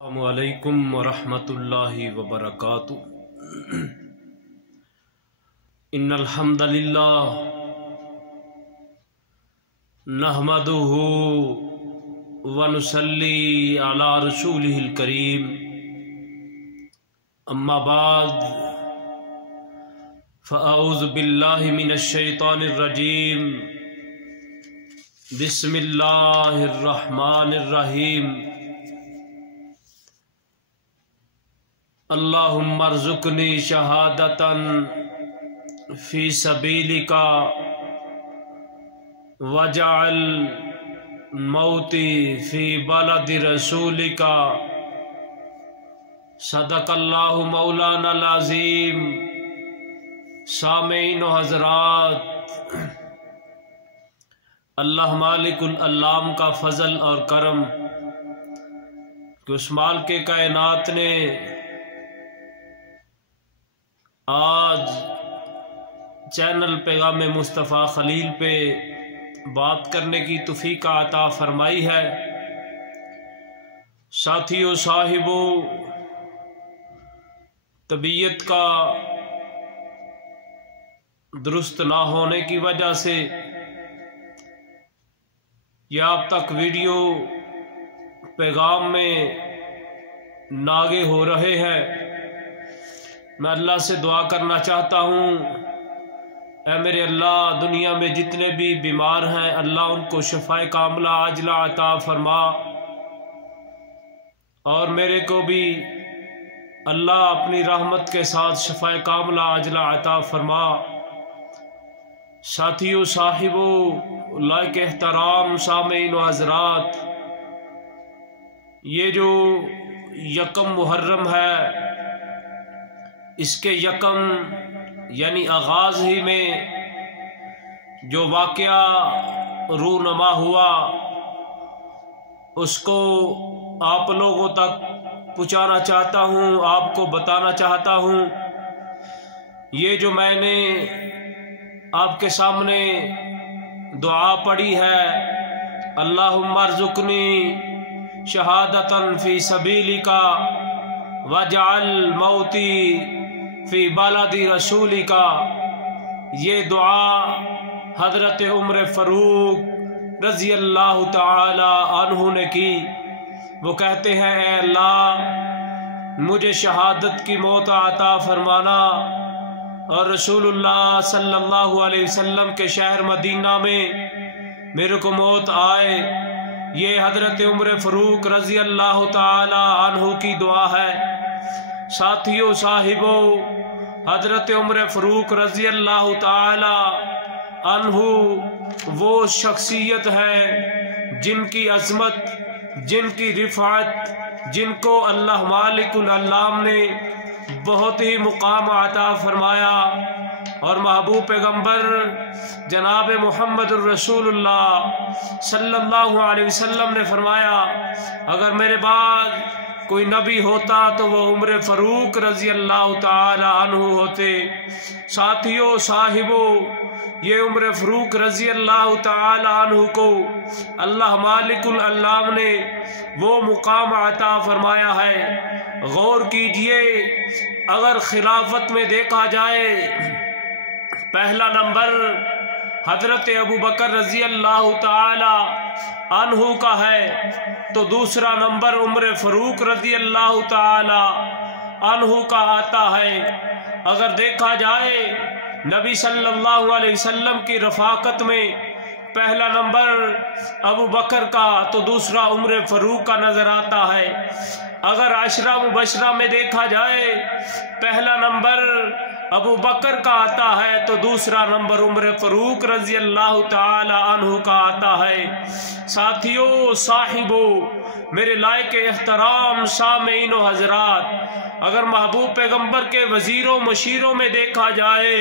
अस्सलामुअलैकुम वरहमतुल्लाहि वबरकातुहू। इन्नल हम्दलिल्लाह नहमदुहू व नुसल्ली अला रसूलिहिल करीम। अम्मा बाद फ़अऊज़ु बिल्लाहि मिनश शैतानिर रजीम। बिस्मिल्लाहिर रहमानिर रहीम। अल्लाहुम्मा अर्ज़ुक़नी शहादतन फ़ी सबीलिका वजअल मौती फ़ी बलदि रसूलिका। सदक़ल्लाहु मौलानल अज़ीम। सामीन व हज़रात, अल्लाह मालिकुल अल्लाम का फ़ज़ल और करम कि उस माल के कायनात ने आज चैनल पैगाम मुस्तफ़ा खलील पे बात करने की तौफ़ीक़ अता फरमाई है। साथियों, साहिबों, तबीयत का दुरुस्त ना होने की वजह से यह अब तक वीडियो पैगाम में नागे हो रहे हैं। मैं अल्लाह से दुआ करना चाहता हूँ, ऐ मेरे अल्लाह, दुनिया में जितने भी बीमार हैं अल्लाह उनको शफ़ाए कामिला आजिला अता फरमा, और मेरे को भी अल्लाह अपनी रहमत के साथ शफ़ाए कामिला आजिला अता फरमा। साथियों, साहिबों, लायक एहतराम सामीन व हज़रात, ये जो यकम मुहर्रम है, इसके यकम यानी आगाज़ ही में जो वाक़या रूनमा हुआ उसको आप लोगों तक पहुँचाना चाहता हूँ, आपको बताना चाहता हूँ। ये जो मैंने आपके सामने दुआ पढ़ी है, अल्लाहुम्मा अर्ज़ुक़नी शहादतन फ़ी सबीलिका वजअल मौती फ़ी बलदि रसूलिका, ये दुआ हज़रत उमर फ़ारूक रज़ी अल्लाह ताला अन्हु ने की। वो कहते हैं, ऐ अल्लाह, मुझे शहादत की मौत अता फरमाना और रसूलुल्लाह सल्लल्लाहु अलैहि वसल्लम के शहर मदीना में मेरे को मौत आए। ये हज़रत उमर फ़ारूक रज़ी अल्लाह ताला अन्हु की दुआ है। साथियों, साहिबों, हज़रत उमर फ़ारूक रज़ी अल्लाह ताला अन्हु वो शख्सियत है जिनकी अज़मत, जिनकी रिफ़ात, जिनको अल्लाह मालिकुल अल्लाम ने बहुत ही मुकाम अता फरमाया। और महबूब पैगम्बर जनाब मोहम्मद रसूलुल्लाह सल्लल्लाहु अलैहि वसल्लम ने फरमाया, अगर मेरे बाद कोई नबी होता तो वो उमर फ़ारूक रज़ी अल्लाह ताला अन्हु होते। साथियों, साहिबों, ये उमर फ़ारूक रज़ी अल्लाह ताला अन्हु को अल्लाह मालिकुल अल्लाम ने वो मुकाम अता फरमाया है। गौर कीजिए, अगर खिलाफत में देखा जाए, पहला नंबर हज़रत अबू बकर रज़ी अल्लाह ताला अन्हु का है, तो दूसरा नंबर उमर फ़ारूक रज़ी अल्लाह ताला अन्हु का आता है। अगर देखा जाए नबी सल्लल्लाहु अलैहि वसल्लम की रफ़ाकत में पहला नंबर अबू बकर का, तो दूसरा उमर फ़ारूक का नज़र आता है। अगर अशरा मुबशरा में देखा जाए, पहला नंबर अबू बकर का आता है, तो दूसरा नंबर उमर फ़ारूक रज़ी अल्लाह ताला अन्हु का आता है। साथियों, साहिबों, मेरे लायक एहतराम सामीन व हज़रात, अगर महबूब पैगम्बर के वज़ीरों मशीरों में देखा जाए,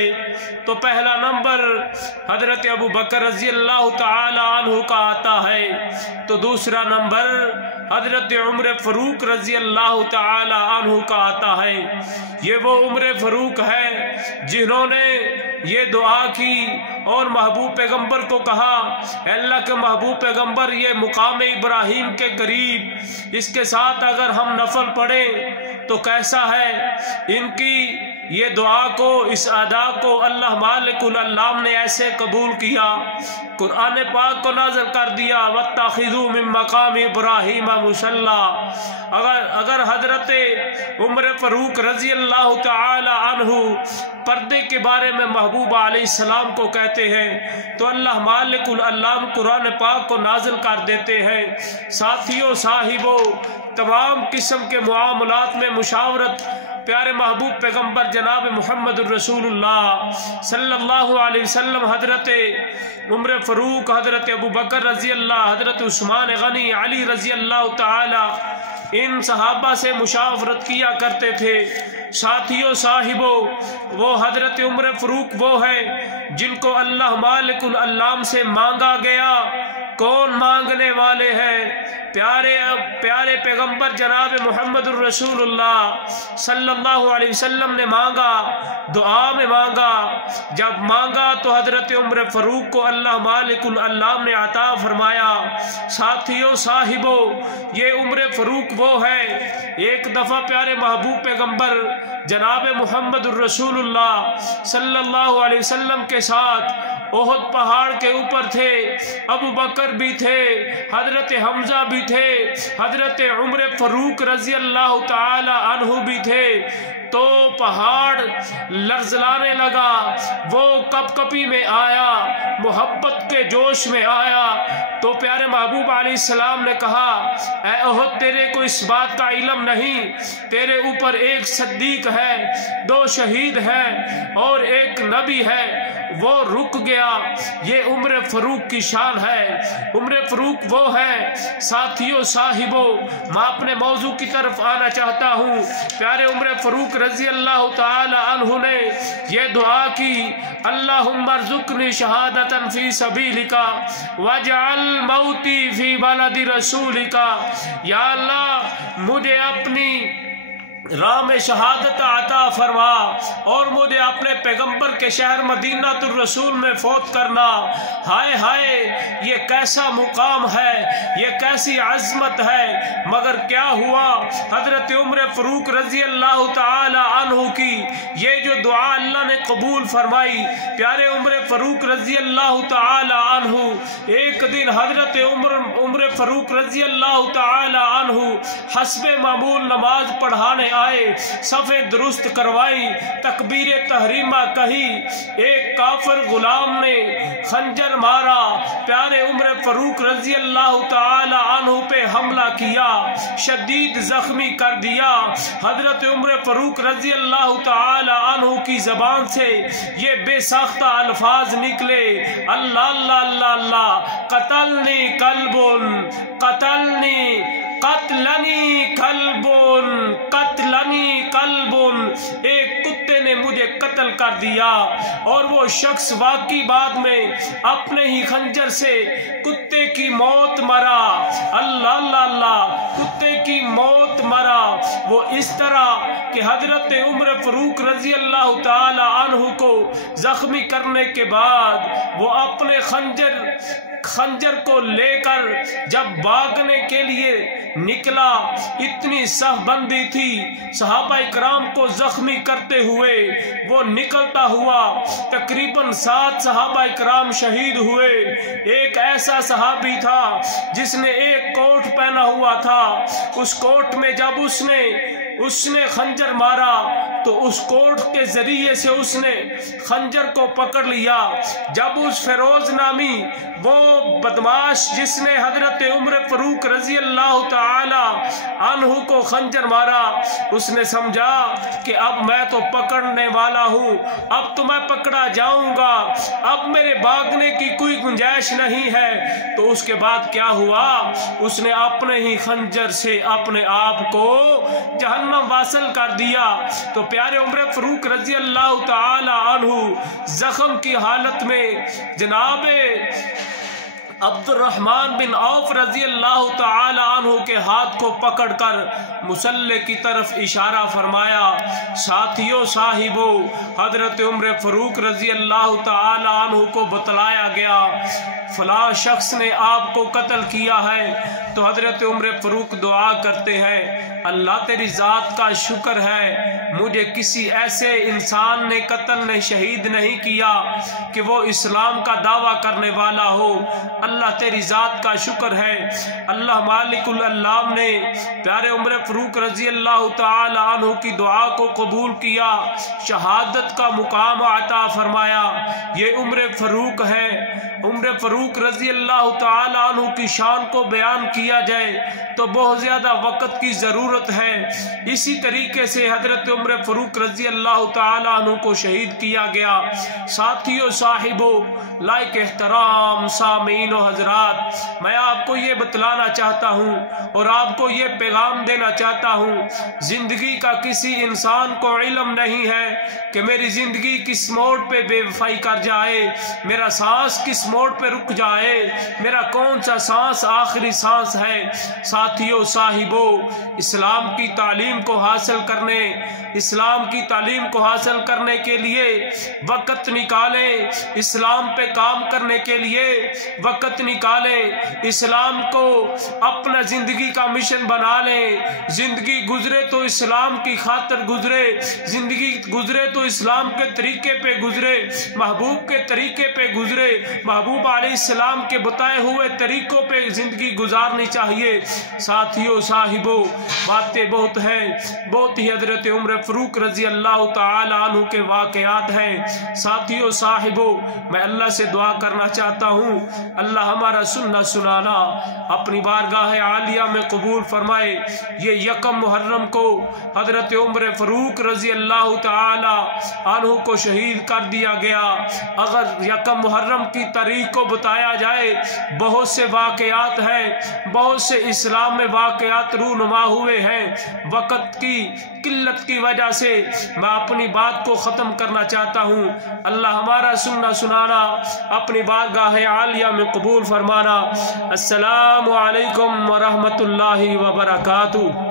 तो पहला नंबर हज़रत अबू बकर रज़ी अल्लाह ताला अन्हु का आता है, तो दूसरा नंबर हजरत उम्र फ़रूक रज़ी अल्लाह ताला अन्हु का आता है। ये वो उम्र फ़रूक है जिन्होंने ये दुआ की और महबूब पैगंबर को कहा, अल्लाह के महबूब पैगंबर, ये मुकाम इब्राहीम के करीब इसके साथ अगर हम नफल पढ़ें तो कैसा है। इनकी ये दुआ को, इस अदा को अल्लाह मालिकुल अल्लाम ने ऐसे कबूल किया, कुरान पाक को नाज़िल कर दिया, वत्तखिज़ू मिन मकाम इब्राहीम मुसल्ला। अगर हजरत उम्र फ़रूक रज़ी अल्लाह ताला अन्हु पर्दे के बारे में महबूब अलैहिस्सलाम को कहते हैं तो अल्लाह मालिकुल अल्लाम कुरान पाक को नाज़िल कर देते हैं। साथियों, साहिबों, तमाम किस्म के मुआमलात में मुशावरत प्यारे महबूब पैगंबर जनाब मुहम्मद रसूलुल्लाह सल्लल्लाहु अलैहि वसल्लम, हजरत उम्र फ़रूक, हजरत अबू बकर रज़ी अल्लाह, हजरत उस्मान गनी, अली रज़ी अल्लाह ताला, इन सहाबा से मुशावरत किया करते थे। साथियों, साहिबों, वो हजरत उम्र फ़रूक वो है जिनको अल्लाह मालिकुल अल्लाम से मांगा गया। कौन मांगने वाले हैं? प्यारे पैगंबर जनाब मुहम्मद रसूलुल्लाह सल्लल्लाहु अलैहि वसल्लम ने मांगा, दुआ में मांगा। जब मांगा तो हजरत उम्र फ़रूक को अल्लाह मालिकुल अल्लाम ने अता फरमाया। साथियों, साहिबों, ये उम्र फ़रूक वो है, एक दफ़ा प्यारे महबूब पैगंबर जनाब मुहम्मद रसूलुल्लाह सल्लल्लाहु अलैहि वसल्लम के साथ ओहद पहाड़ के ऊपर थे। अबू बकर भी थे, हजरत हमजा भी थे, हजरत उम्र फ़रूक रज़ी अल्लाह ताला अन्हु भी थे। तो पहाड़ लर्ज़लाने लगा, वो कपकपी में आया, मोहब्बत के जोश में आया। तो प्यारे महबूब अलैहिस्सलाम ने कहा, ऐ ओहद, तेरे को इस बात का इल्म नहीं, तेरे ऊपर एक सद्दीक है, 2 शहीद हैं और एक नबी है। वो रुक गया। ये उम्र फ़रूक की शान है। उम्र फ़रूक वो है। साथियों, साहिबों, मैं अपने मौजू की तरफ आना चाहता हूँ। प्यारे उम्र फ़रूक रज़ी अल्लाह ताला अन्हु ने ये दुआ की, अल्लाहुम्मा अर्ज़ुक़नी शहादतन फ़ी सबीलिका वजअल मौती फ़ी बलदि रसूलिका। या अल्लाह, मुझे अपनी राह में शहादत अता फरमा और मुझे अपने पैगंबर के शहर मदीना तुर रसूल में फौत करना। हाय हाय, ये कैसा मुकाम है, ये कैसी अज़मत है। मगर क्या हुआ, हजरत उम्र फ़रूक रज़ी अल्लाह ताला अन्हु की ये जो दुआ अल्लाह ने कबूल फरमाई। प्यारे उम्र फ़रूक रज़ी अल्लाह ताला अन्हु एक दिन हजरत उम्र फ़रूक रज़ी अल्लाह ताला अन्हु हस्बे मामूल नमाज पढ़ाने आए, सफ़े दुरुस्त करवाई, तकबीर तहरीमा कही, एक काफिर गुलाम ने खंजर मारा, प्यारे उम्र फ़रूक रज़ी अल्लाह ताला अन्हु पे हमला किया, शदीद जख्मी कर दिया। हजरत उम्र फ़रूक रज़ी अल्लाह ताला अन्हु की ज़बान से ये बेसाख्ता अल्फाज निकले, अल्लाह अल्लाह अल्लाह अल्लाह, कतलनी कल्बुन, कतलनी कतलनी कल्बुन, कतलनी कल्बुन, एक कुत्ते ने मुझे कत्ल कर दिया। और वो शख्स वाकई बाद में अपने ही खंजर से कुत्ते की मौत मरा। अल्लाह अल्लाह अल्लाह, कुत्ते की मौत मरा। वो इस तरह कि हजरत उम्र फ़रूक रज़ी अल्लाह ताला अन्हु को जख्मी करने के बाद वो अपने खंजर को लेकर जब भागने के लिए निकला, इतनी सहबंदी थी सहाबा इकराम को जख्मी करते हुए वो निकलता हुआ। तकरीबन 7 सहाबा इकराम शहीद हुए। एक ऐसा सहाबी था जिसने एक कोट पहना हुआ था, उस कोट में जब उसने खंजर मारा तो उस कोट के जरिए से उसने खंजर को पकड़ लिया। जब उस फिरोज नामी वो बदमाश जिसने हजरत उम्र फ़रूक रज़ी अल्लाह ताला अन्हु को खंजर मारा, उसने समझा कि अब मैं तो पकड़ने वाला हूँ, अब तो मैं पकड़ा जाऊंगा, अब मेरे भागने की कोई गुंजाइश नहीं है। तो उसके बाद क्या हुआ, उसने अपने ही खंजर से अपने आप को जहन्नम वासल कर दिया। तो प्यारे उम्र फ़रूक रज़ी अल्लाह ताला अन्हु जख्म की हालत में जनाब अब्दुर्रहमान बिन औफ रजी अल्लाह तआला अन्हु के हाथ को पकड़कर मुसल्ले की तरफ इशारा फरमाया। साथियों साहिबों, हजरत उम्र फरूक रजी अल्लाह तआला अन्हु को बतलाया गया फलां शख्स ने आपको कत्ल किया है। तो हजरत उम्र फरूक दुआ करते हैं, अल्लाह तेरी ज़ात का शुक्र है मुझे किसी ऐसे इंसान ने कत्ल ने शहीद नहीं किया कि वो इस्लाम का दावा करने वाला हो। अल्लाह तेरी ज़ात का शुक्र है। अल्लाह मालिकुल अल्लाम ने प्यारे उम्र फरूक रजी अल्लाह तआला अन्हु की दुआ को कबूल किया, शहादत का मुकाम अता फरमाया। ये उम्र फरूक है। उम्र फरूक रजी अल्लाह तआला अन्हु की शान को बयान किया जाए तो बहुत ज़्यादा वक़्त की ज़रूरत है। इसी तरीके से हजरत उम्र फरूक रजी अल्लाह तआला अन्हु को शहीद किया गया। साथियों साहिबों, लाइक एहतराम सामीन व हजरात, मैं आपको ये बतलाना चाहता हूँ और आपको ये पैगाम देना चाहता हूँ, ज़िंदगी का किसी इंसान को इल्म नहीं है कि मेरी ज़िंदगी किस मोड़ पे बेवफाई कर जाए, मेरा सांस किस मोड़ पे रुक जाए, मेरा कौन सा सांस आखिरी सांस है। साथियों साहिबों, इस्लाम की तालीम को हासिल करने, इस्लाम की तालीम को हासिल करने के लिए वक़्त निकालें, इस्लाम पे काम करने के लिए वक़्त निकालें, इस्लाम को अपना ज़िंदगी का मिशन बना लें। ज़िंदगी गुजरे तो इस्लाम की खातिर गुजरे, ज़िंदगी गुजरे तो इस्लाम के तरीके पे गुजरे, महबूब के तरीके पे गुजरे, महबूब अलैहिस्सलाम के बताए हुए तरीकों पे ज़िंदगी गुजारनी चाहिए। साथियों साहिबों, बातें बहुत हैं, बहुत ही हजरत उम्र फरूक रजी अल्लाह तआला अन्हु के वाक़यात हैं। साथियों साहिबों, मैं अल्लाह से दुआ करना चाहता हूँ, अल्लाह हमारा सुनना सुनाना अपनी बारगाह आलिया में कबूल फरमाए। ये यकम मुहर्रम को हजरत उम्र फरूक रजी अल्लाह तआला अन्हु को शहीद कर दिया गया। अगर यकम मुहर्रम की तारीख को बताया जाए, बहुत से वाक़यात हैं, बहुत से इस्लाम में वाक़यात रूनुमा हुए हैं। वक़्त की किल्लत की वजह से मैं अपनी बात को ख़त्म करना चाहता हूँ। अल्लाह हमारा सुनना सुनाना अपनी बारगाह आलिया में कबूल फरमाना। अस्सलामु अलैकुम व रहमतुल्लाहि व बरकातुहू।